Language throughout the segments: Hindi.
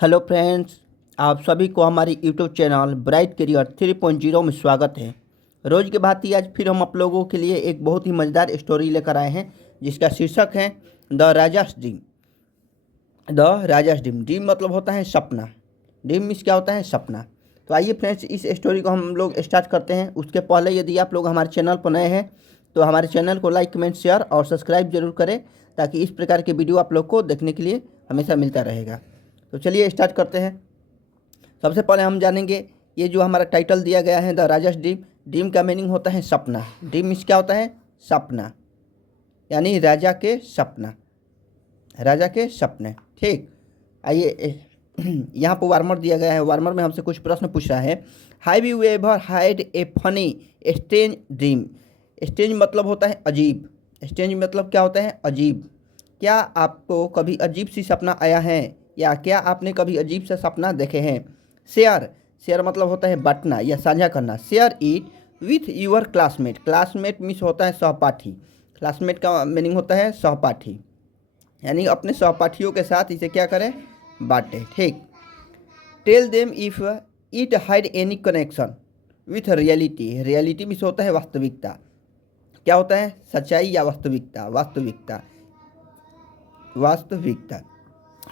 हेलो फ्रेंड्स, आप सभी को हमारी यूट्यूब चैनल ब्राइट करियर 3.0 में स्वागत है। रोज़ की भांति आज फिर हम आप लोगों के लिए एक बहुत ही मज़ेदार स्टोरी लेकर आए हैं, जिसका शीर्षक है the rajas dream. The rajas dream. Dream मतलब होता है सपना। ड्रीम मीन्स क्या होता है? सपना। तो आइए फ्रेंड्स, इस स्टोरी को हम लोग स्टार्ट करते हैं। उसके पहले यदि आप लोग हमारे चैनल पर नए हैं तो हमारे चैनल को लाइक, कमेंट, शेयर और सब्सक्राइब जरूर करें, ताकि इस प्रकार के वीडियो आप लोग को देखने के लिए हमेशा मिलता रहेगा। तो चलिए स्टार्ट करते हैं। सबसे पहले हम जानेंगे, ये जो हमारा टाइटल दिया गया है द राजास ड्रीम। ड्रीम का मीनिंग होता है सपना। ड्रीम मीन्स क्या होता है? सपना, यानी राजा के सपना, राजा के सपने। ठीक, आइए यहाँ पर वार्मर दिया गया है। वार्मर में हमसे कुछ प्रश्न पूछ रहा है। Have you ever had a funny strange dream? Strange मतलब होता है अजीब। स्ट्रेंज मतलब क्या होता है? अजीब। क्या आपको कभी अजीब सी सपना आया है, या क्या आपने कभी अजीब सा सपना देखे हैं? शेयर। शेयर मतलब होता है बांटना या साझा करना। Share it with your classmate. Classmate means होता है सहपाठी। क्लासमेट का मीनिंग होता है सहपाठी, यानी अपने सहपाठियों के साथ इसे क्या करें? बांटे। ठीक। Tell them if it had any connection with reality. Reality means होता है वास्तविकता। क्या होता है? सच्चाई या वास्तविकता? वास्तविकता, वास्तविकता।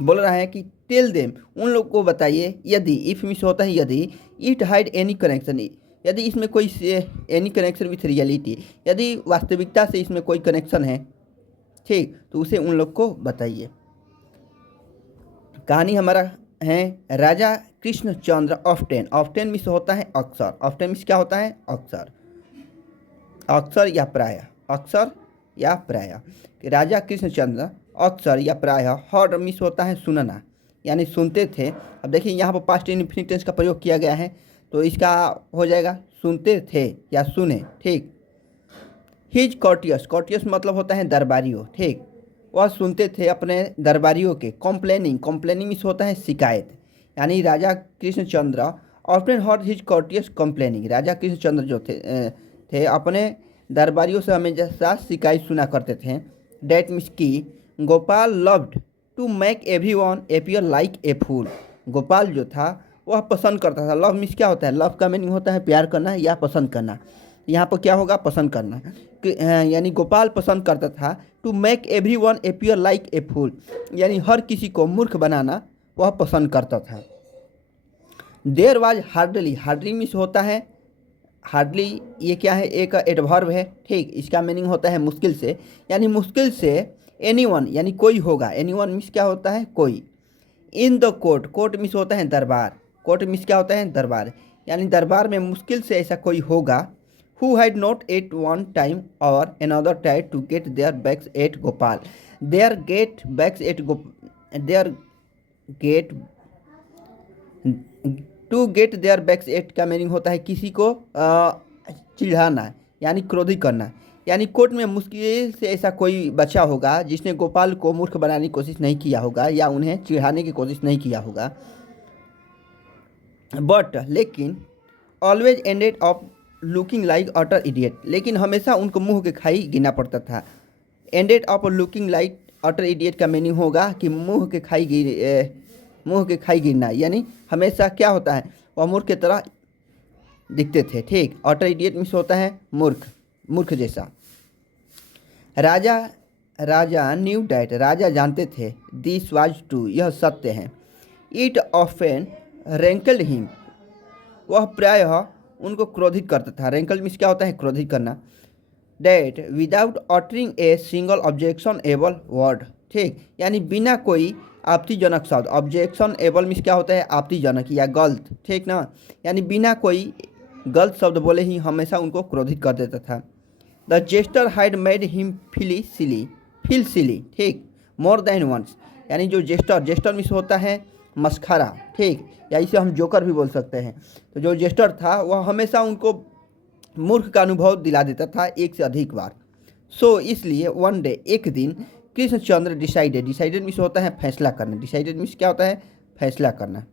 बोल रहा है कि टेल देम, उन लोग को बताइए, यदि, इफ मीन्स होता है यदि, इट हैड एनी कनेक्शन, यदि इसमें कोई एनी कनेक्शन विथ रियलिटी, यदि वास्तविकता से इसमें कोई कनेक्शन है, ठीक, तो उसे उन लोग को बताइए। कहानी हमारा है राजा कृष्णचंद्र ऑफ्टेन। ऑफ्टेन मीन्स होता है अक्सर। ऑफ्टेन मीन्स क्या होता है? अक्सर, अक्सर या प्रायः, अक्सर या प्रायः। राजा कृष्णचंद्र अक्सर या प्रायः, हर्ड मीन्स होता है सुनना, यानी सुनते थे। अब देखिए यहाँ पर पास्ट इंडेफिनिट टेंस का प्रयोग किया गया है, तो इसका हो जाएगा सुनते थे या सुने। ठीक। हिज कॉर्टियस। कॉर्टियस मतलब होता है दरबारियों। ठीक, वह सुनते थे अपने दरबारियों के। कॉम्प्लेनिंग। कॉम्प्लेनिंग मीन्स होता है शिकायत, यानी राजा कृष्णचंद्र ऑफ्टन हर्ड हिज कॉर्टियस कॉम्प्लेनिंग। राजा कृष्णचंद्र जो थे अपने दरबारियों से हमेशा शिकायत सुना करते थे। डैट मीन्स की Gopal loved to make everyone appear like a fool. Gopal जो था वह पसंद करता था। लव मीन्स क्या होता है? लव का मीनिंग होता है प्यार करना या पसंद करना। यहाँ पर क्या होगा? पसंद करना। यानी गोपाल पसंद करता था to make everyone appear like a fool, यानी हर किसी को मूर्ख बनाना वह पसंद करता था। There was hardly. Hardly means होता है, हार्डली ये क्या है? एक एडवर्ब है। ठीक, इसका मीनिंग होता है मुश्किल से, यानी मुश्किल से। एनीवन यानी कोई होगा। एनीवन मीन्स क्या होता है? कोई। In the court. Court means होता है दरबार। कोर्ट मीन्स क्या होता है? दरबार, यानी दरबार में मुश्किल से ऐसा कोई होगा। Who had not at one time और another time to get their bags at Gopal. Their get bags at their get to get their bags at का मीनिंग होता है किसी को चिढ़ाना, यानी क्रोधित करना। यानी कोर्ट में मुश्किल से ऐसा कोई बचा होगा जिसने गोपाल को मूर्ख बनाने की कोशिश नहीं किया होगा या उन्हें चिढ़ाने की कोशिश नहीं किया होगा। बट लेकिन always ended up looking like utter idiot. लेकिन हमेशा उनको मुंह के खाई गिनना पड़ता था। Ended up looking like utter idiot का मीनिंग होगा कि मुंह के खाई गिरना, यानी हमेशा क्या होता है? वह मूर्ख की तरह दिखते थे। ठीक, अटर इडियट मीन्स होता है मूर्ख, मूर्ख जैसा। राजा राजा न्यू डैट। राजा जानते थे दिस वाज ट्रू, यह सत्य है। It often rankled him. वह प्रायः उनको क्रोधित करता था। रेंकल मीन्स क्या होता है? क्रोधित करना। That without uttering a single objection able word. ठीक, यानी बिना कोई आपत्तिजनक शब्द। ऑब्जेक्शन एबल मीन्स क्या होता है? आपत्तिजनक या गलत। ठीक ना, यानी बिना कोई गलत शब्द बोले ही हमेशा उनको क्रोधित कर देता था। The jester had made him feel silly. ठीक, मोर देन वंस, यानी जो जेस्टर, जेस्टर मीन्स होता है मस्खरा। ठीक, या इसे हम जोकर भी बोल सकते हैं। तो जो जेस्टर था वह हमेशा उनको मूर्ख का अनुभव दिला देता था एक से अधिक बार। सो इसलिए वन डे, एक दिन, कृष्णचंद्र डिसाइडेड। डिसाइडेड मीन्स होता है फैसला करना। डिसाइडेड मीन्स क्या होता है? फैसला करना।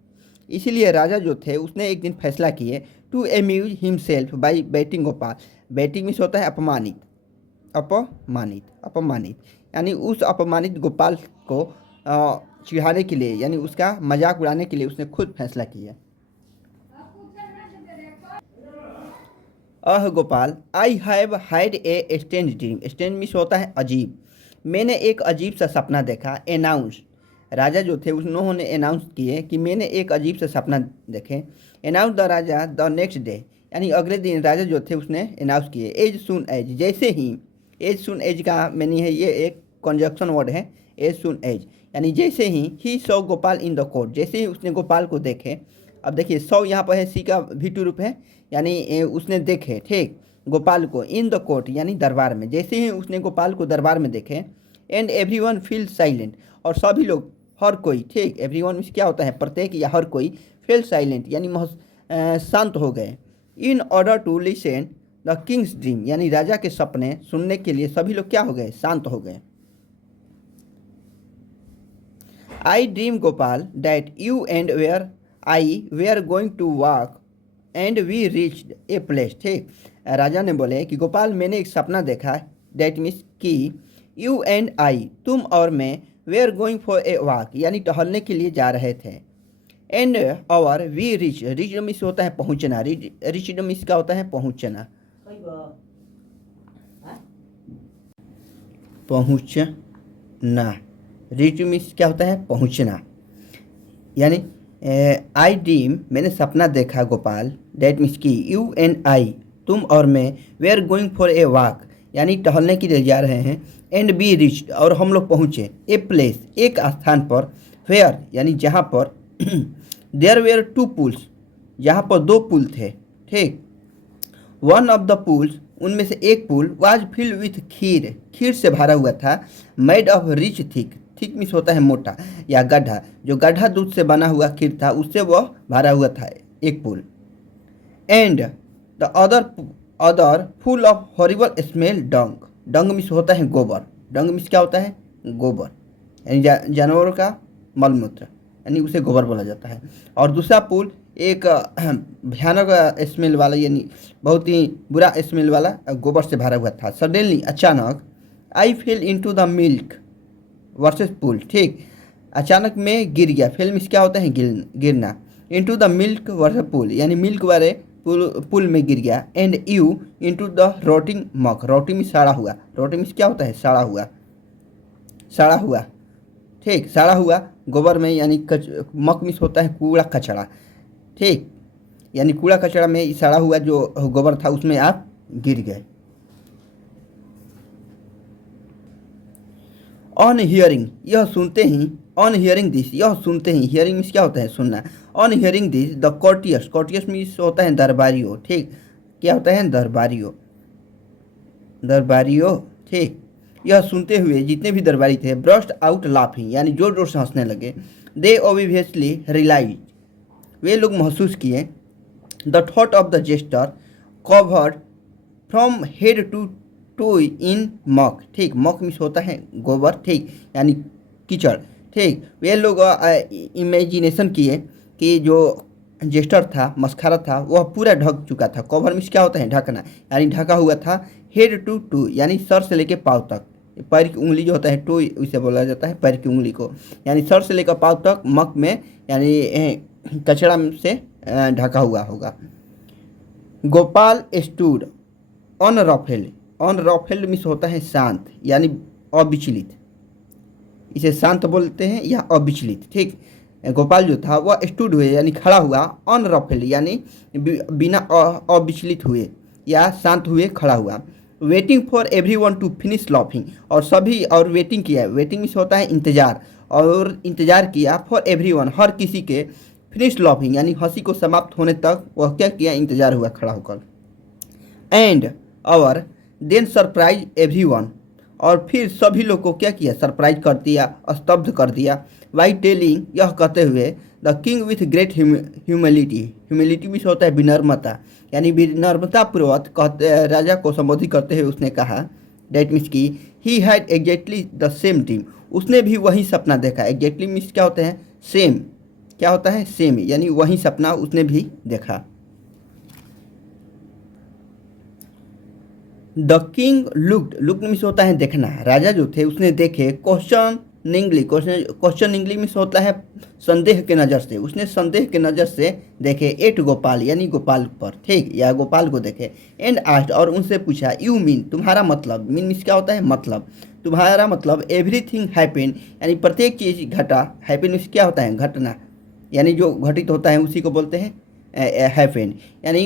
इसीलिए राजा जो थे उसने एक दिन फैसला किए to amuse himself by baiting Gopal. Baiting means होता है अपमानित, अपमानित, अपमानित, यानी उस अपमानित गोपाल को चिढ़ाने के लिए यानी उसका मजाक उड़ाने के लिए उसने खुद फैसला किया। Gopal, I have had a strange dream. Strange means होता है अजीब। मैंने एक अजीब सा सपना देखा। अनाउंस, राजा जो थे उन्होंने अनाउंस किए कि मैंने एक अजीब सा सपना देखे। Announce the Raja the next day, यानी अगले दिन राजा जो थे उसने अनाउंस किए। एज सुन एज, जैसे ही। एज सुन एज का मीनिंग है, ये एक कंजक्शन वर्ड है। एज सुन एज यानी जैसे he saw Gopal in the court, जैसे ही उसने गोपाल को देखे। अब देखिए सौ यहाँ पर है, सी का भी2 रूप है, यानी उसने देखे, ठीक, गोपाल को इन द कोर्ट यानी दरबार में। जैसे ही उसने गोपाल को दरबार में देखे। एंड एवरीवन फील साइलेंट, और सभी लोग, हर कोई, ठीक, एवरीवन मीन्स क्या होता है, प्रत्येक या हर कोई, फील साइलेंट यानी शांत हो गए। In order to listen the king's dream, यानी राजा के सपने सुनने के लिए सभी लोग क्या हो गए, शांत हो गए। I dream Gopal that you and were I we are going to walk and we reached a place, ठीक। राजा ने बोले कि गोपाल मैंने एक सपना देखा, दैट मीन्स कि यू एंड आई, तुम और मैं, we are going for a walk यानी टहलने के लिए जा रहे थे। And our we reach, reach means होता है पहुँचना, रिच मीन्स क्या होता है, पहुँचना, पहुँचना। रिच मीन्स क्या होता है, पहुँचना। यानी आई ड्रीम, मैंने सपना देखा गोपाल, डेट मीन्स की यू एंड आई, तुम और मैं, we are going for a walk यानी टहलने के लिए जा रहे हैं। एंड बी रिच, और हम लोग पहुँचे, ए प्लेस, एक स्थान पर, वेयर यानी जहाँ पर, देयर वेयर 2 पुल्स, जहाँ पर 2 पुल थे, ठीक। वन ऑफ द पुल्स, उनमें से एक पुल, वाज फिल्ड विथ खीर, खीर से भरा हुआ था। Made of rich thick, thick means होता है मोटा या गड्ढा, जो गड्ढा दूध से बना हुआ खीर था उससे वह भरा हुआ था एक pool. And the other full of horrible smell dung, dung means होता है गोबर, डंग मीन्स क्या होता है, गोबर यानी जानवरों का मलमूत्र, यानी उसे गोबर बोला जाता है। और दूसरा पुल एक भयानक स्मेल वाला यानी बहुत ही बुरा स्मेल वाला गोबर से भरा हुआ था। सडनली, अचानक, I fell into the milk versus pool, ठीक, अचानक में गिर गया। फेल मीन्स क्या होता है, गिरना। इनटू द मिल्क वर्सेस पुल यानी मिल्क वाले पुल में गिर गया। एंड यू इनटू द रोटिंग मक, रोटी मीन्स सड़ा हुआ, रोटी मीन्स क्या होता है, सड़ा हुआ, सड़ा हुआ, ठीक, सड़ा हुआ गोबर में यानी मक मीन्स होता है कूड़ा कचड़ा, ठीक, यानी कूड़ा कचड़ा में सड़ा हुआ जो गोबर था उसमें आप गिर गए। ऑन हियरिंग, यह सुनते ही, ऑन हियरिंग दिस, यह सुनते ही, हियरिंग मीन्स क्या होता है, सुनना। On hearing this the courtiers, courtiers means होता है दरबारियों, ठीक, क्या होता है, दरबारियों, दरबारियों, ठीक। यह सुनते हुए जितने भी दरबारी थे, ब्रस्ट आउट लाफिंग यानी जोर जोर से हंसने लगे। दे ऑब्वियसली रियलाइज, वे लोग महसूस किए, the thought of the jester covered from head toe in muck, ठीक, मक मीन्स होता है गोबर, ठीक, यानी कीचड़, ठीक। वे लोग इमेजिनेशन किए कि जो जेस्टर था, मस्खरा था, वह पूरा ढक चुका था। कवर मीन्स क्या होता है, ढकना, यानी ढका हुआ था। हेड टू यानी सर से लेकर पाँव तक, पैर की उंगली जो होता है टू, इसे बोला जाता है पैर की उंगली को, यानी सर से लेकर पाँव तक मक में यानी कचड़ा से ढका हुआ होगा। Gopal stood unruffled, unruffled means होता है शांत यानी अविचलित, इसे शांत बोलते हैं या अविचलित, ठीक। गोपाल जो था वह स्टूड हुए यानी खड़ा हुआ, ऑन रफेल यानी बिना अविचलित हुए या शांत हुए खड़ा हुआ। Waiting for everyone to finish laughing, और सभी, और वेटिंग किया, वेटिंग मीन्स होता है इंतजार, और इंतजार किया, फॉर एवरीवन हर किसी के, फिनिश लाफिंग यानी हंसी को समाप्त होने तक वह क्या किया, इंतजार हुआ खड़ा होकर। And our then surprise everyone, और फिर सभी लोग को क्या किया, सरप्राइज कर दिया, स्तब्ध कर दिया। वाई टेलिंग, यह कहते हुए, the king with great humility, humility means होता है विनम्रता, यानी विनम्रतापूर्वक कहते, राजा को संबोधित करते हुए उसने कहा, डेट मीन्स की he had exactly the same dream, उसने भी वही सपना देखा। एग्जैक्टली मीन्स क्या होता है, सेम, क्या होता है, सेम, यानी वही सपना उसने भी देखा। The king looked, looked means होता है देखना, राजा जो थे उसने देखे। Question Ningli, question Ningli means होता है संदेह के नज़र से। उसने संदेह के नज़र से देखे एट गोपाल यानी गोपाल पर, ठीक, या गोपाल को देखे। एंड आस्ट और उनसे पूछा यू मीन तुम्हारा मतलब, मीन मीन्स क्या होता है मतलब, तुम्हारा मतलब एवरीथिंग हैपेन यानी प्रत्येक चीज़ घटा, हैपेन मीन्स क्या होता है घटना, यानी जो घटित होता है उसी को बोलते हैं हैपेन, यानी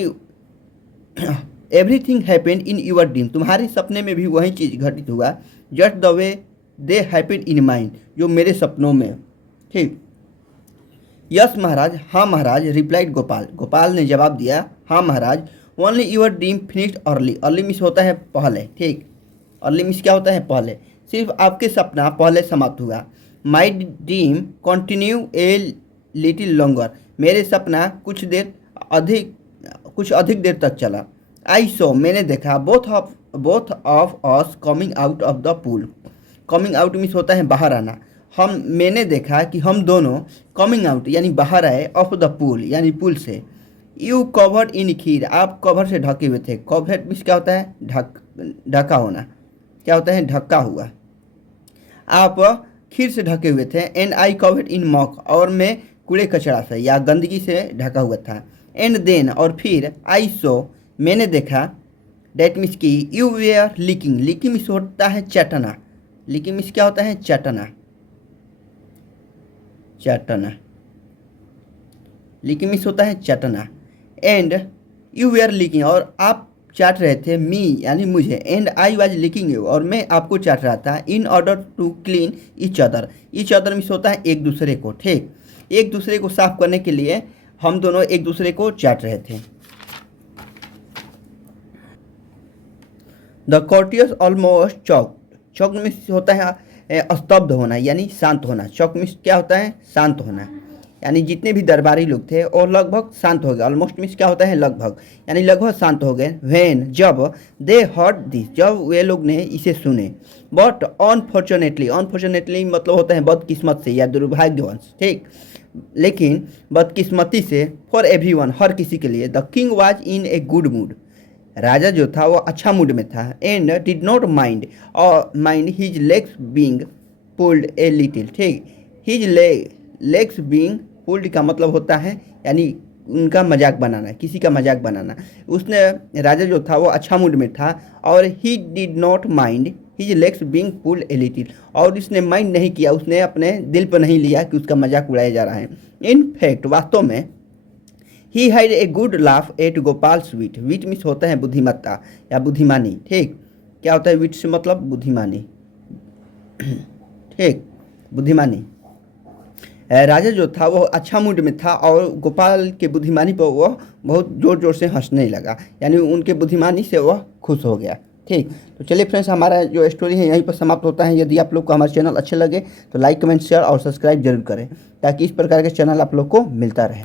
everything happen in your dream, तुम्हारे सपने में भी वही चीज़ घटित हुआ, just the way they happen in mind, जो मेरे सपनों में, ठीक। यस महाराज, हाँ महाराज, रिप्लाइड गोपाल, गोपाल ने जवाब दिया हाँ महाराज। Only your dream finished early, early means होता है पहले, ठीक, अर्ली मिस क्या होता है पहले, सिर्फ आपके सपना पहले समाप्त हुआ। My dream continue a little longer, मेरे सपना कुछ अधिक देर तक चला। आई सो, मैंने देखा, both of us coming out of the pool, coming out means होता है बाहर आना, मैंने देखा कि हम दोनों कमिंग आउट यानी बाहर आए, ऑफ द पूल यानी पुल से। यू कवर्ड इन खीर, आप कवर से ढके हुए थे, कवर्ड मीन्स क्या होता है ढका होना, क्या होता है ढका हुआ, आप खीर से ढके हुए थे। And I covered in mock, और मैं कूड़े कचरा से या गंदगी से ढका हुआ था। एंड देन और फिर आई सो, मैंने देखा, डेट मीन्स की you were licking, licking means होता है चटना, लीकिंग मीन्स क्या होता है चटना, चटना, लीकिंग मीन्स होता है चटना। एंड यू वेयर लीकिंग, और आप चाट रहे थे मी यानी मुझे। And I was licking you, और मैं आपको चाट रहा था। In order to clean each other, each other means होता है एक दूसरे को, ठीक, एक दूसरे को साफ करने के लिए हम दोनों एक दूसरे को चाट रहे थे। The courteous almost Chowk, Chowk means होता है स्तब्ध होना यानी शांत होना, चौक मीन्स क्या होता है शांत होना, यानी जितने भी दरबारी लोग थे और लगभग शांत हो गए। ऑलमोस्ट मीन्स क्या होता है लगभग, यानी लगभग शांत हो गए। व्हेन जब दे हर्ड दिस, जब वे लोग ने इसे सुने। बट अनफॉर्चुनेटली, अनफॉर्चुनेटली मतलब होता है बदकिस्मत से या दुर्भाग्यवश, ठीक, लेकिन बदकिस्मती से, फॉर एवरीवन हर किसी के लिए। The king was in a good mood, राजा जो था वो अच्छा मूड में था। एंड डिड नॉट माइंड, और mind his legs being pulled a little, ठीक, हिज लेग्स बीइंग पुल्ड का मतलब होता है यानी उनका मजाक बनाना, किसी का मजाक बनाना। उसने, राजा जो था वो अच्छा मूड में था, और he did not mind his legs being pulled a little, और उसने माइंड नहीं किया, उसने अपने दिल पर नहीं लिया कि उसका मजाक उड़ाया जा रहा है। इन फैक्ट, वास्तव में, he had a good laugh at Gopal wit, wit means होता है बुद्धिमत्ता या बुद्धिमानी, ठीक, क्या होता है विट से मतलब बुद्धिमानी, ठीक, बुद्धिमानी। राजा जो था वो अच्छा मूड में था और गोपाल के बुद्धिमानी पर वह बहुत ज़ोर ज़ोर से हंसने लगा, यानी उनके बुद्धिमानी से वह खुश हो गया, ठीक। तो चलिए फ्रेंड्स, हमारा जो स्टोरी है यहीं पर समाप्त होता है। यदि आप लोग को हमारे चैनल अच्छे लगे तो लाइक कमेंट शेयर और सब्सक्राइब जरूर करें, ताकि इस प्रकार के चैनल आप लोग को मिलता रहे।